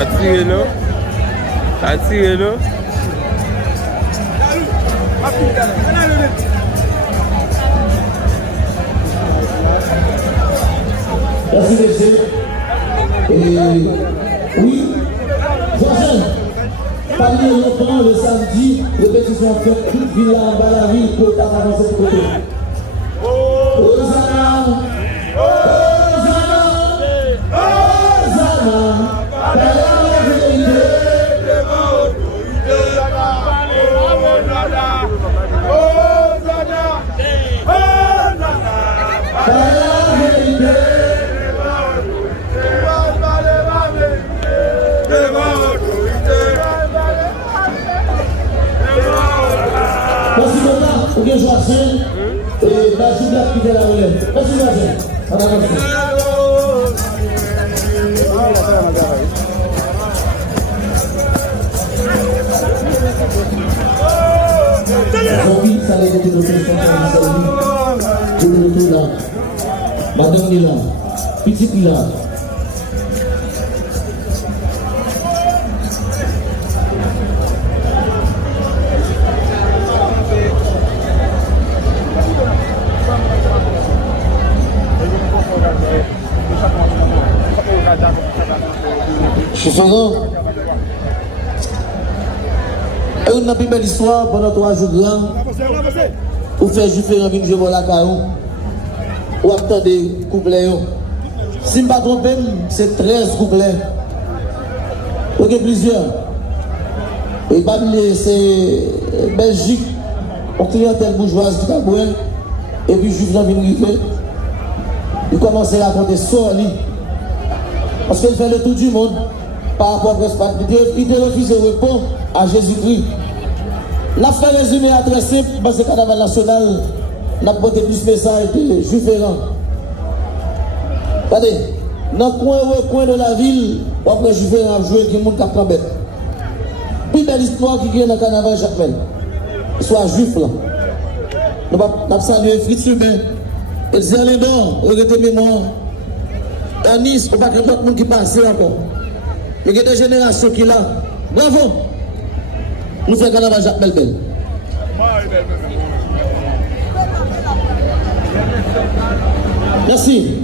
Attirez-le. Attirez-le. Merci, monsieur. Oui, Joachim, parmi longtemps le samedi, répétition faite toute ville en bas la ville pour avancer de côté. Hosanna, Hosanna, Hosanna, ok, Joachim, et Najib l'a quitté la relève. Merci, Joachim. On avance. Zombie, ça a été notre responsable. Tout le tout là. Madame est là. Petite est là. Chauffeur, on a une belle histoire pendant 3 jours grands. Pour faire juger un vin, je vois la caillou. Ou attendez couplets. Si je ne me trompe, c'est 13 couplets. Il y a plusieurs. Et c'est Belgique, on clientèle bourgeoise qui a boire. Et puis juif dans vin rivé. Il commence à raconter ça. Parce qu'il fait le tour du monde par rapport à l'espace. Il te refuse de répondre à Jésus-Christ. La fin résumée est très simple parce que le carnaval national n'a pas porté plus de messages que différents. Regardez, dans le coin de la ville, on peut jouer à jouer qui monte à bête. Puis belle histoire qui est dans le carnaval Jacques-Mel. Soit juif là. Nous avons salué Fritz Hubin. Et Zélédon, regardez mémoire. À Nice, on ne peut pas que tout le monde qui passe encore. Il y a des générations qui sont là. Bravo! Nous faisons carnaval Jacques Melbel. Merci.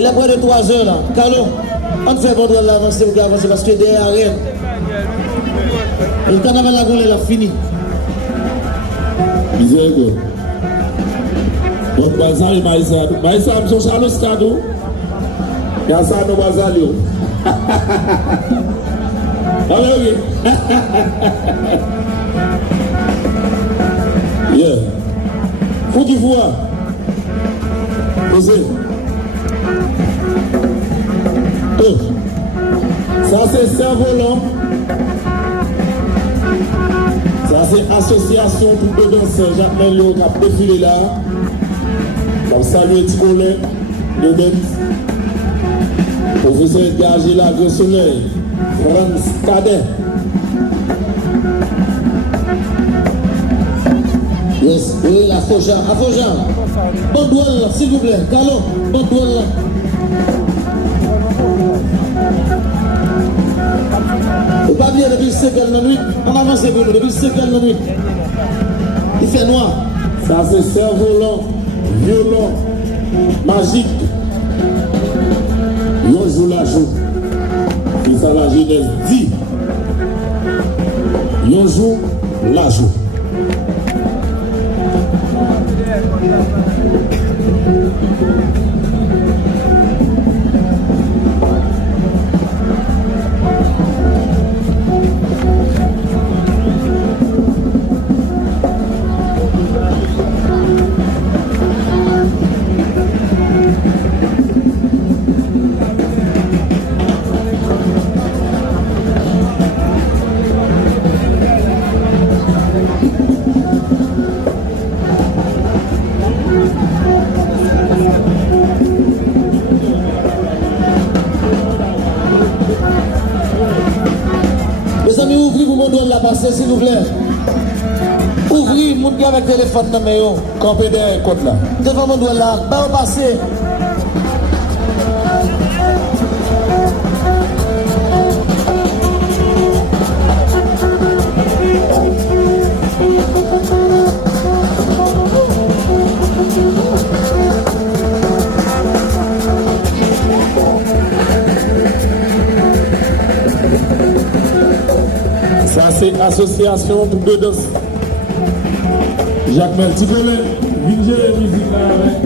Il est près de 3 heures là. Carlo, on fait contrôle l'avancer ou avancer parce que derrière rien. Le carnaval la gueule est fini. Misère quoi. Donc Bazali Maïsa. Maïsa, je suis Charles Scado. Il y a ça dans Bazali. Allez, ok. Yeah. Faut qu'il voit. Posez. Ça c'est cerf-volant. Ça c'est association pour deux danseurs. Jacques Melio qui a défilé là. Donc salut Ticolin, de Bête. Professeur Edgar Gila, Grand Soleil. France Cadet. Yes, oui, la Foja. À Foja. Bon douane là, s'il vous plaît. Carlo, bon douane là. Et pas bien depuis 5 heures de la nuit. On avance pour nous depuis 5 heures de la nuit. Il fait noir. Ça c'est cerf-volant, violent, magique. Yon joue la joue. C'est ça la jeunesse dit. Yon joue la joue. Passer s'il vous plaît. Ouvrez, mon gars avec téléphone dans mes mains. Campé derrière côte là. Devant mon doigt là, bah passer. Ça c'est association pour deux danses. Jacques Mel, tu connais, viens gérer la musique là avec.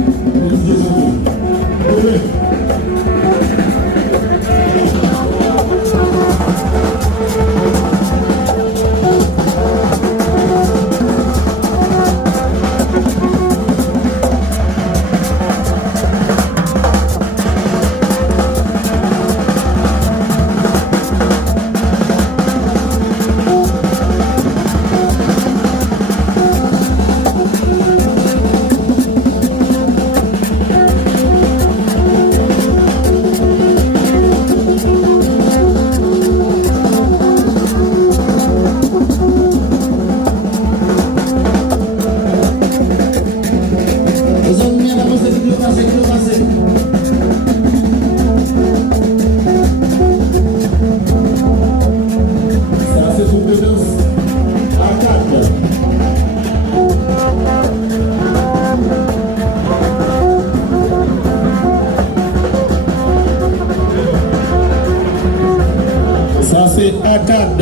Ça c'est Akad.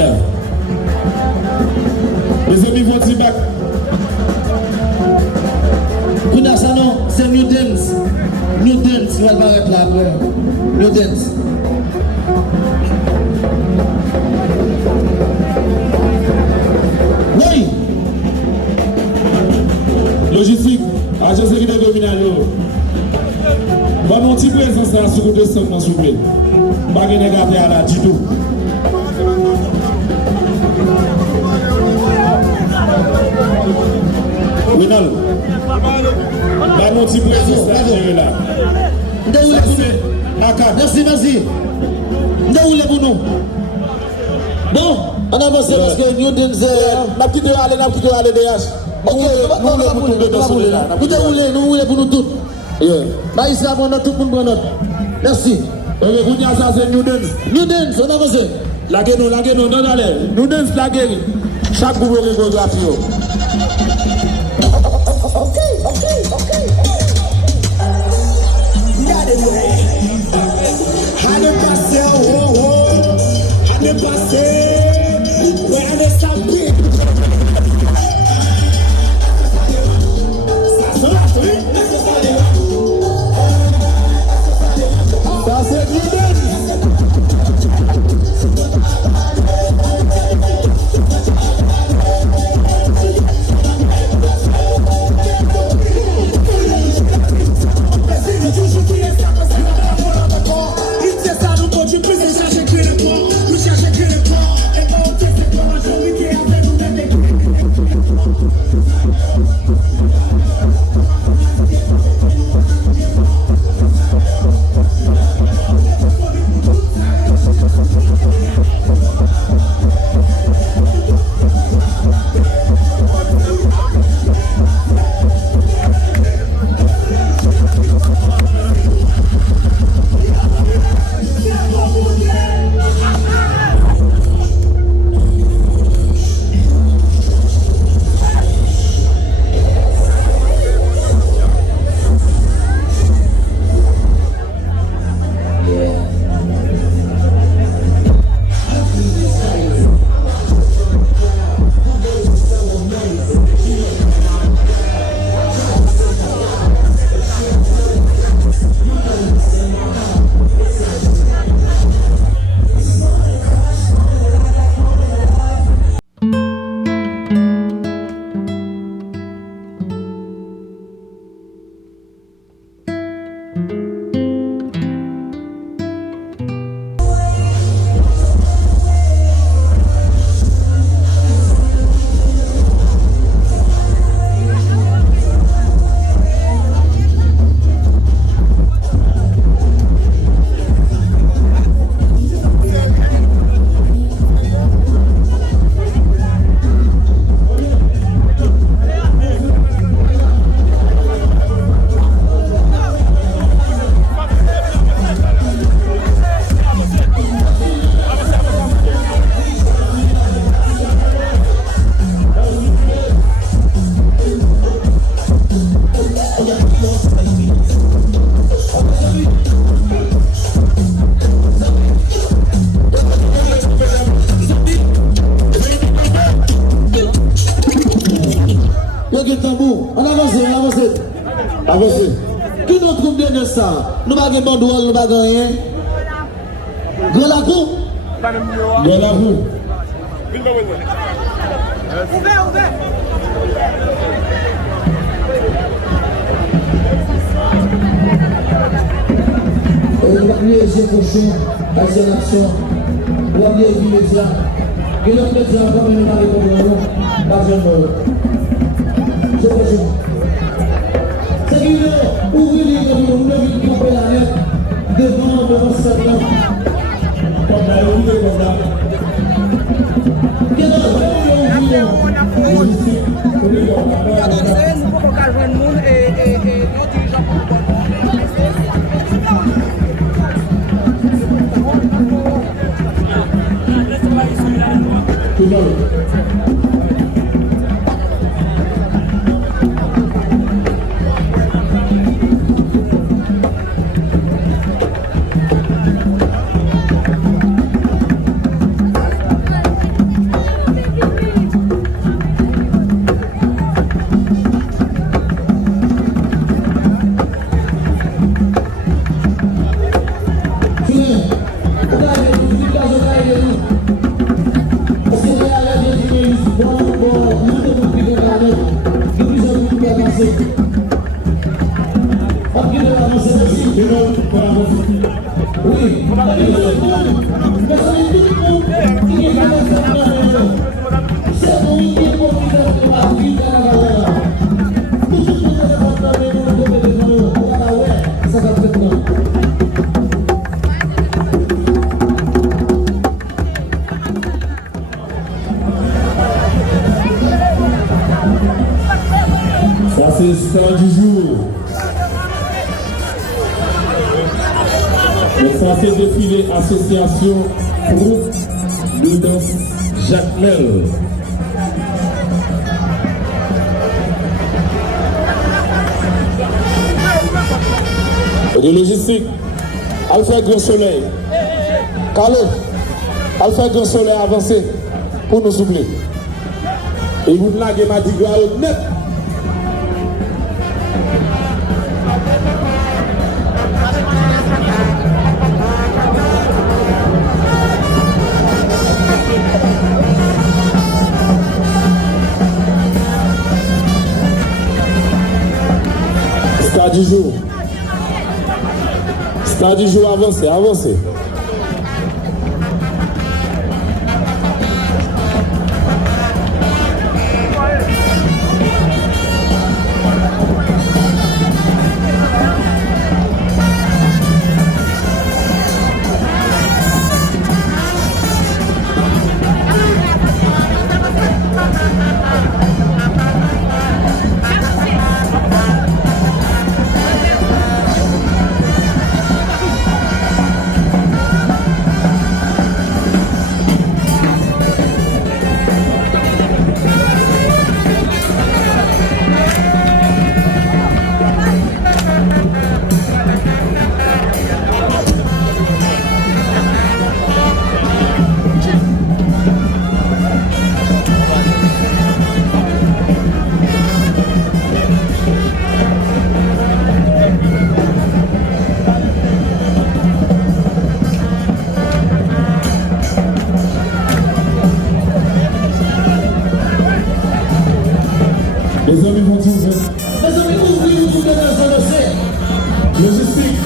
Les amis vont s'y battre. Non, c'est New Dance. New Dance, on va arrêter là après. New Dance. Oui. Logistique, agence de domination. Bon, mon petit présence là sur le sang dans souper. Pas de négatif à la du tout. Winal. Bah, mon petit présence là. Merci, merci. Nous les pour nous. Bon, on avance parce que New Dance. La petite aller, la petite aller DH. Ok, nous voulons pour nous tous. Bah, ici, avant tout le monde. Merci. Vous dites ça, c'est New Dance. New Dance, on avance. Laguez-nous, non, allez. New Dance, laguez. Chaque groupe est chorégraphié. Qui nous trouve derrière ça? Nous n'avons pas de banderole, nous n'avons pas rien. Grand Lacour? Grand Lacour. Ouvert. Lui, j'ai cochon, à cette action, pour aller aux médias. Que notre média quand même n'a pas répondu, pas jamais. C'est cochon. C'est qu'il est ouvrier comme nous devons couper la lettre devant cette langue. Comme la langue de l'État. Quel est le ouvrier? C'est Star du jour. Le français défilé association groupe de danse Jacques Mel. Et de logistique, Alpha Grand Soleil. Carlo, Alpha Grand Soleil avancé pour nous soupler. Et vous blaguez ma dit net. Star du jour, avancez. Les amis vont tous. Les amis ouvrent tout dans le logistique.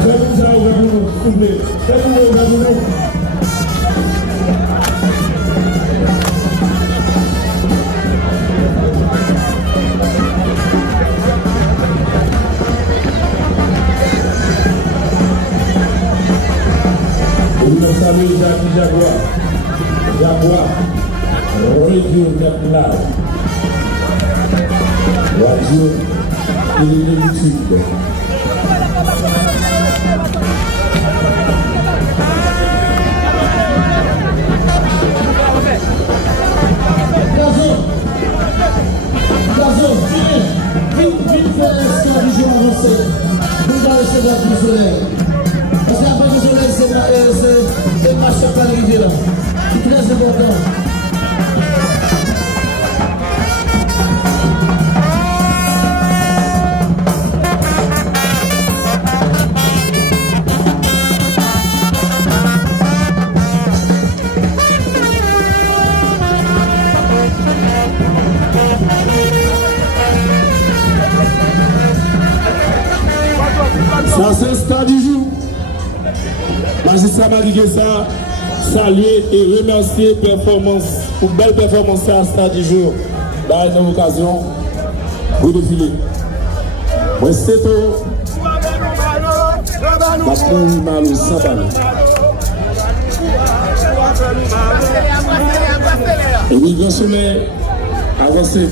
Faites-nous ça ouvert pour nous, s'il vous plaît. Faites-nous ouvert pour nous. Et nous saluons Jacques Jaguar. Radio Nepal, radio et YouTube. Gazon, vite faire Star du jour avancé. Nous allons recevoir du soleil. Parce qu'après le soleil, c'est ma chapelle arrivée là. C'est très important. c'est star du jour. Magistrat Magigesa, saluer et remercier pour belle performance à star du jour. Dans une occasion pour défiler. Moi, c'est tout. Ma pour Malo sans parler. Et oui, Grand Soleil, avancé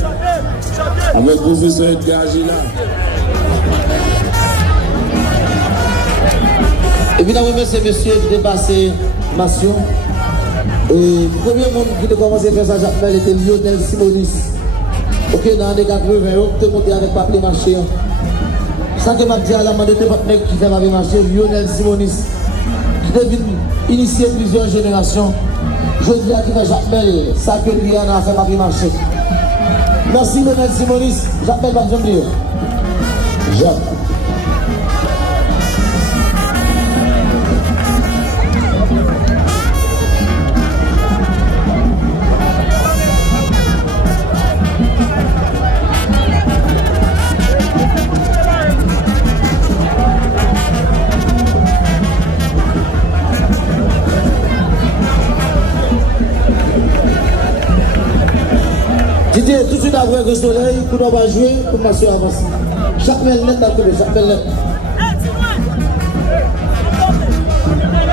avec le professeur Edgar Agila. Évidemment, merci messieurs de dépasser Nation. Et le premier monde qui a commencé à faire ça, j'appelle, était Lionel Simonis. Ok, dans les années 80, on est monté avec papier marché. Ça que m'a dit à la main de votre mec qui fait papier marché, Lionel Simonis, qui devait initier plusieurs générations. Je dis à qui fait j'appelle, ça que lui a fait papier marché. Merci Lionel Simonis, j'appelle pas Jean-Pierre. Jacques. Didier, tout de suite après le soleil, pour nous pas jouer, pour passer avancer. Chaque main net à côté, chaque main net.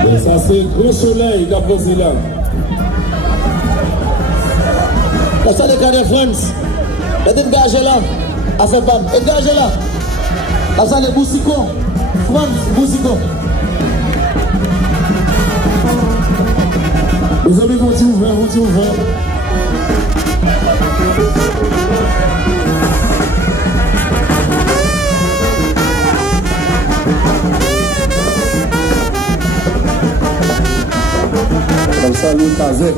Et ça c'est Grand Soleil d'après là. Ça c'est le cas de France. Edgar là, à faire bam. Edgar là. Ça c'est le Boussico. France, Boussico. Les amis vont ouvrir, Comme ça, nous casez.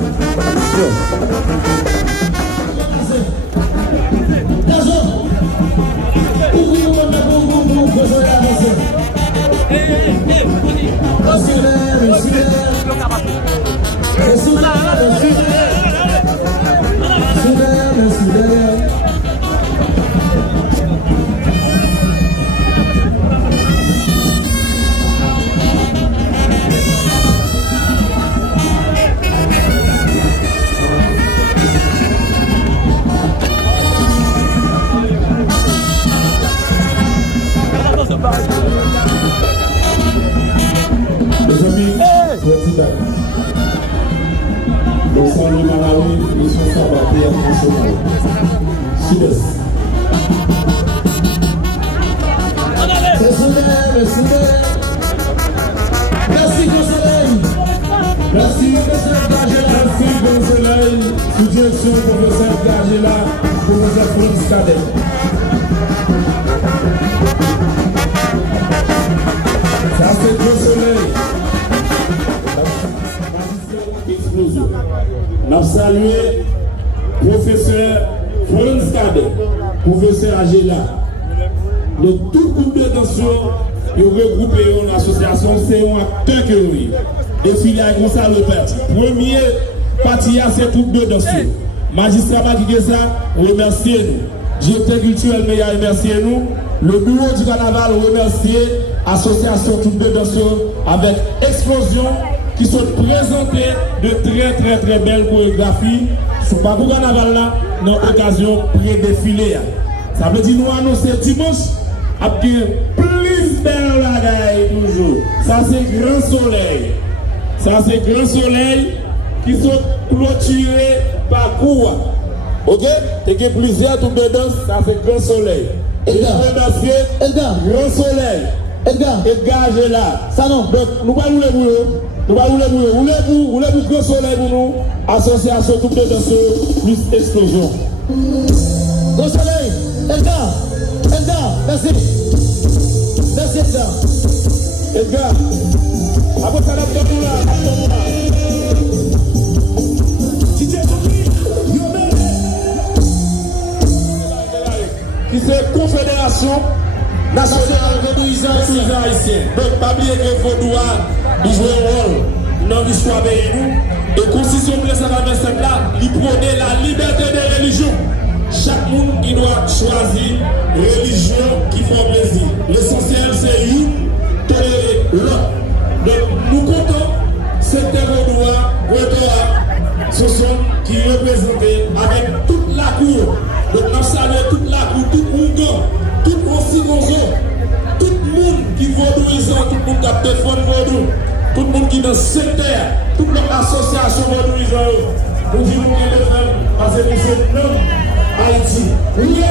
Les amis, au sein du Malawi, ils sont sabattés nationaux. Sud-Est. Merci Grand Soleil. Merci Grand Soleil. Sous direction du professeur Gagela, professeur Franz Cadet. Ça c'est Grand Soleil. Explosion. Nous avons salué professeur Franz Cadet, professeur Agela. Le tout groupe de tension, ils ont regroupé une association, c'est un acteur que oui. Défilé avec Gonçalo Petit. Premier parti, c'est tout de tension. Magistrat Magigesa, remerciez nous. Directeur culturel, remerciez nous. Le bureau du carnaval, remerciez. Association tout de tension avec explosion qui sont présentées de très belles chorégraphies. Sur Babou Carnaval là, dans l'occasion pré-défilé. Ça veut dire nous annoncer dimanche. Après plus belle bagaille toujours. Ça c'est Grand Soleil. Ça c'est Grand Soleil qui sont clôturés par quoi. Ok? Il y a plusieurs tours de danse. Ça c'est Grand Soleil. Edgar. Grand Soleil. Edgar là. Ça non. Donc nous pas rouler pour eux. Nous pas rouler pour eux. Rouler pour Grand Soleil pour nous. Association tour de danse plus explosion. Grand Soleil. Edgar, merci. Merci Edgar. Edgar, après ça, qui c'est Confédération nationale de paysans haïtiens. Donc, pas bien que Vaudois joue un rôle dans l'histoire de nous. Et Constitution 1927 là, il prônait la liberté de religion. Chaque monde qui doit choisir religion qui fait plaisir. L'essentiel c'est une Gonzo, tout le monde qui vaudouisant, tout le monde qui a téléphone vaudou, tout le monde qui est dans le secteur, toute l'association vaudouisant, nous disons que les femmes, parce que c'est le nom Haïti. Oui.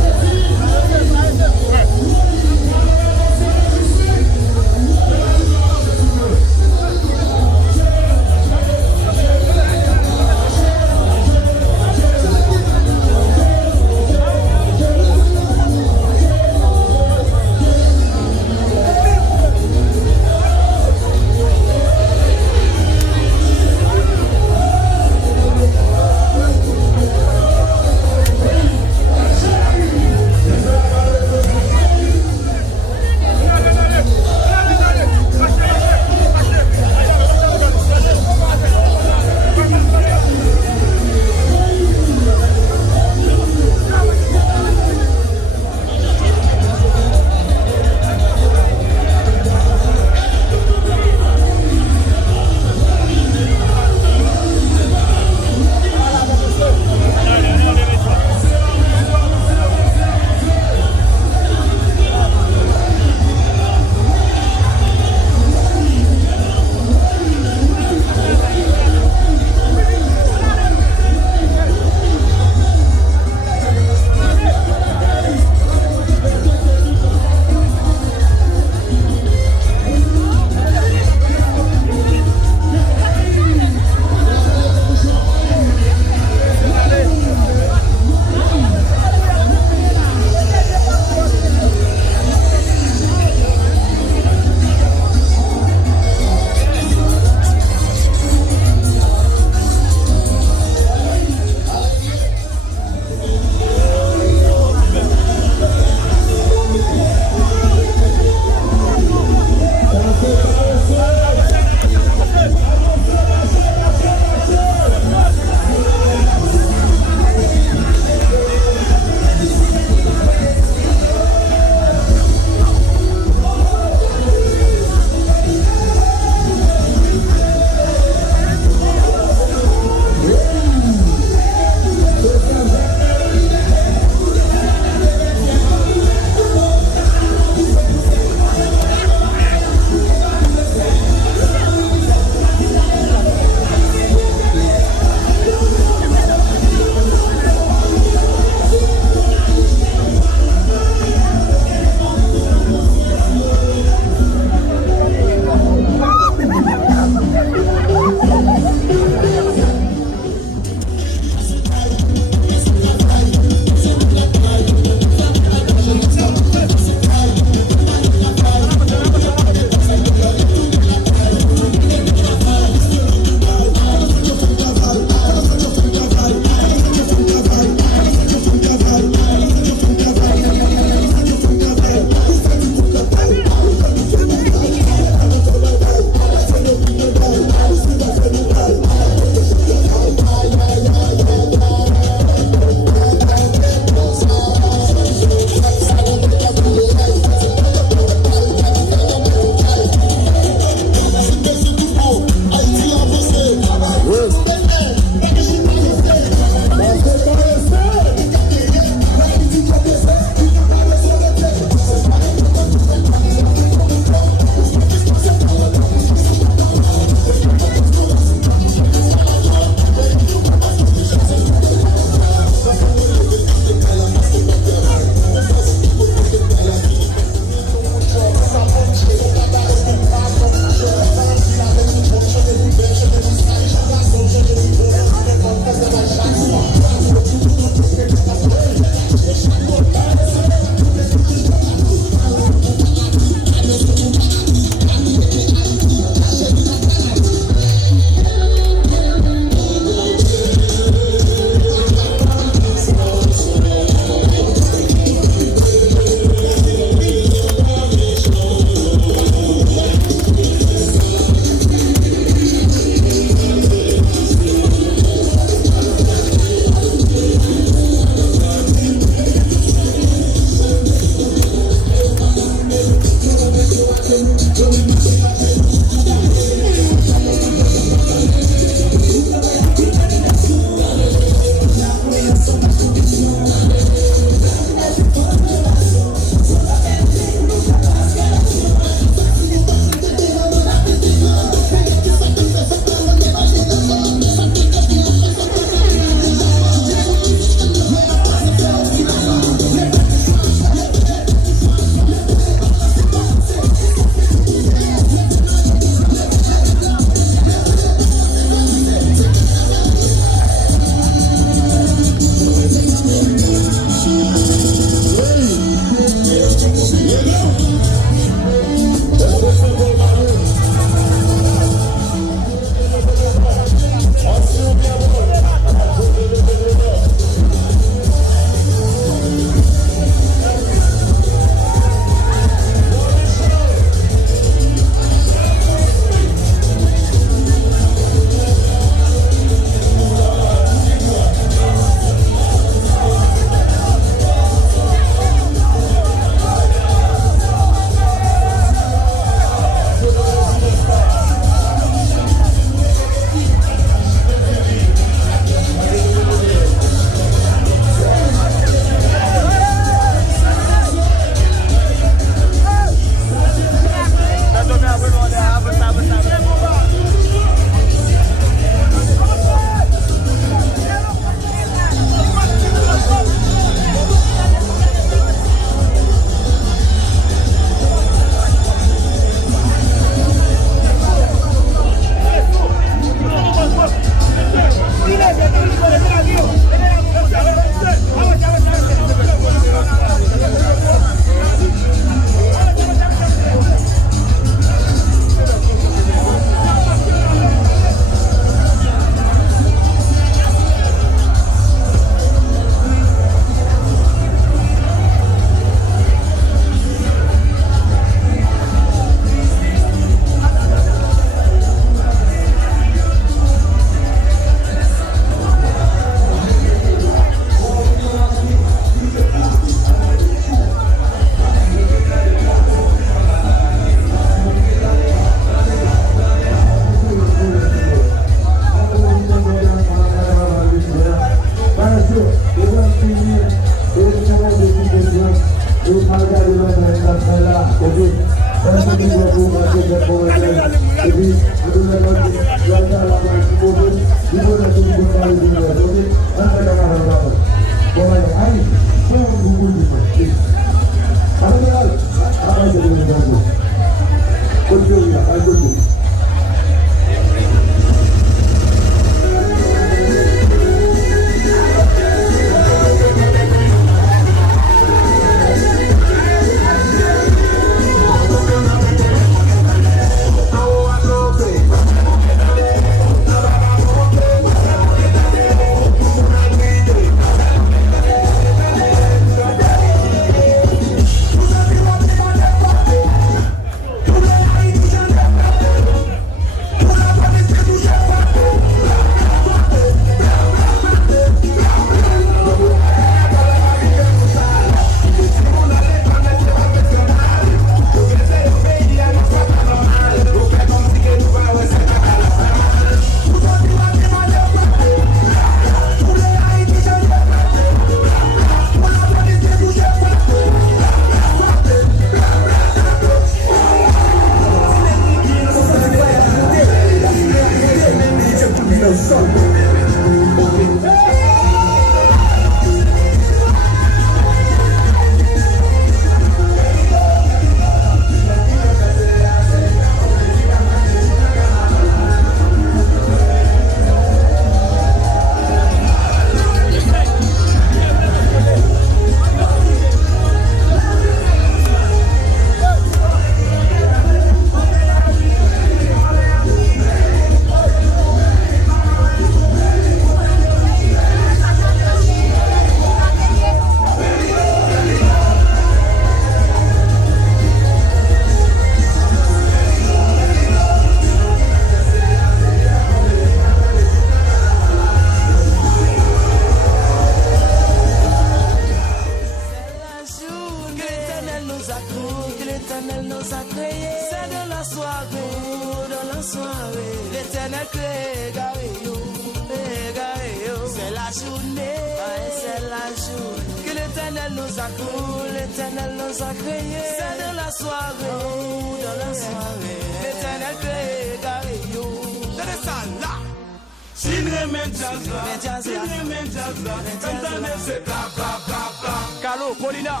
Carlo, Colina.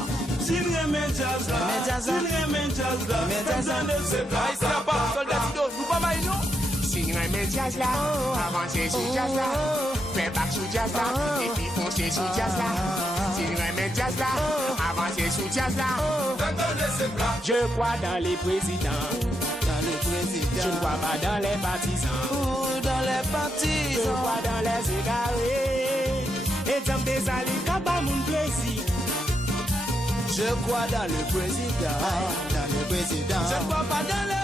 Jazz là, avancer sous jazz là, faire back sous jazz là, et puis foncer sous jazz là. Si nous aimons jazz là, avancer sous jazz là. Je crois dans les présidents, je ne crois pas dans les partisans, je crois dans les égarés, et dans des alliés qui ont mon plaisir. Je crois dans le président, Je ne crois pas dans les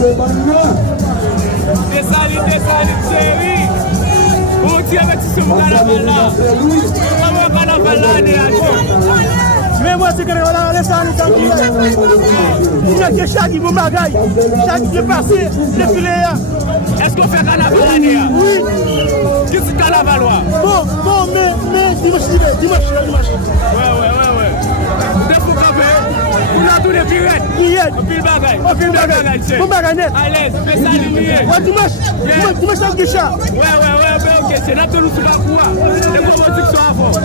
Avancez maintenant. Descendez, chérie. Bon Dieu, mais tu sais, mon carnaval là. Comment carnaval là, mais moi, c'est que on laisse ça tranquille. Il y a que chaque bon bagaille. Chaque qui est passé, défilé. Est-ce qu'on fait carnaval l'année? Oui. Qu'est-ce que carnaval? Bon, mais dimanche. Ouais. T'es pour camper? On a tous les pirettes. On pile bagaille. Bon bagaille net. Allez, fais ça lumière. Ouais, dimanche avec du chat. Ouais, ok. C'est là que nous sommes à quoi? Les promotions sont avant. Ouais.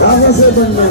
Avancez bonnement.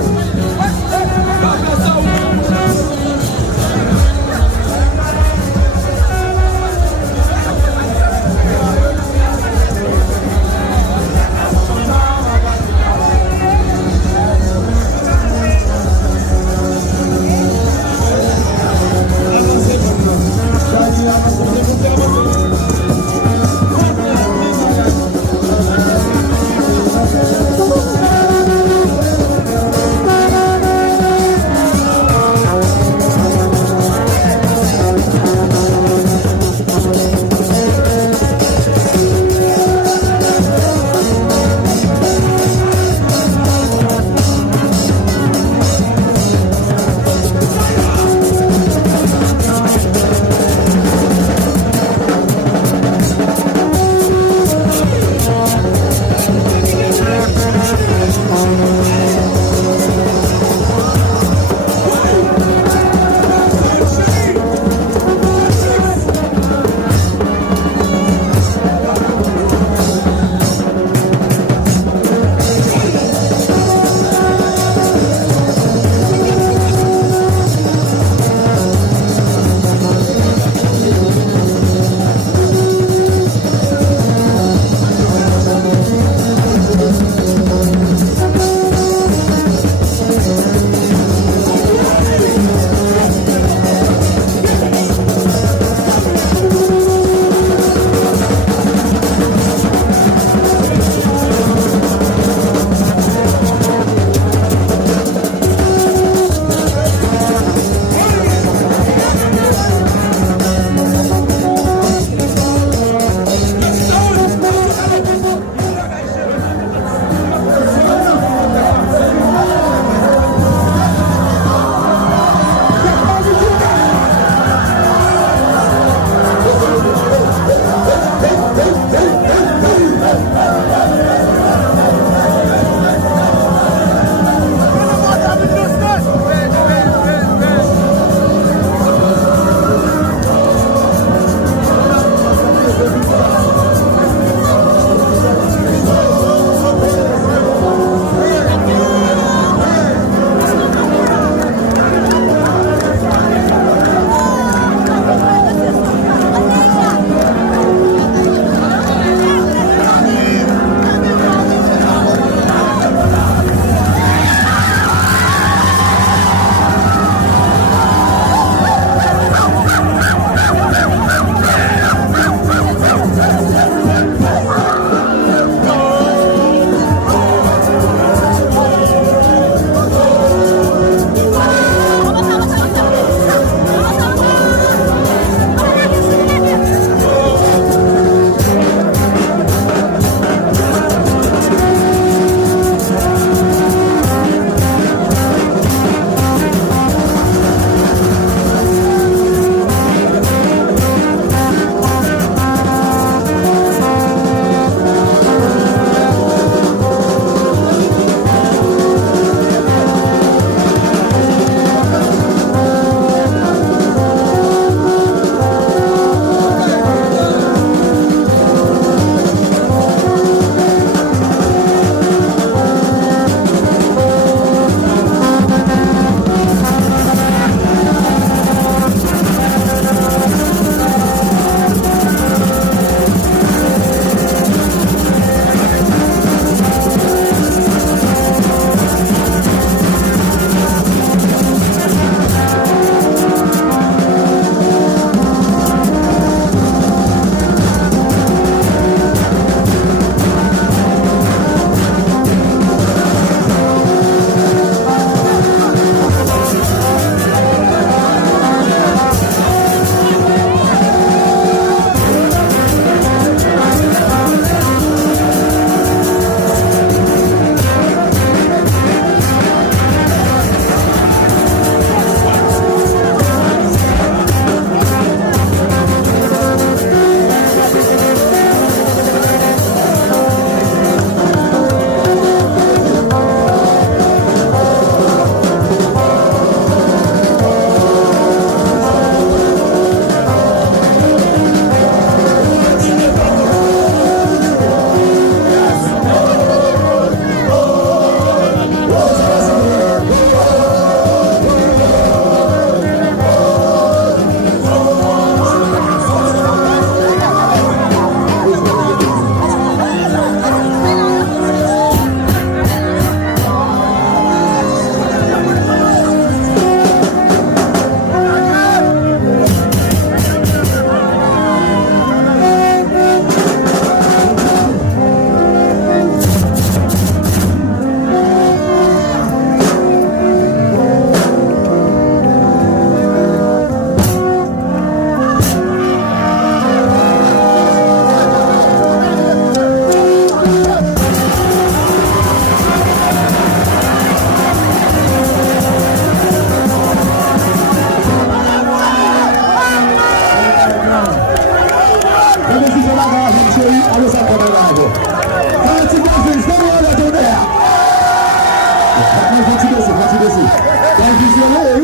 Continuez.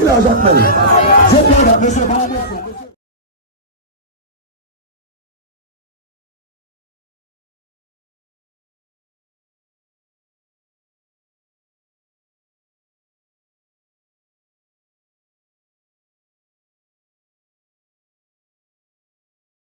Il a Jacques Mel. Je prends la monsieur.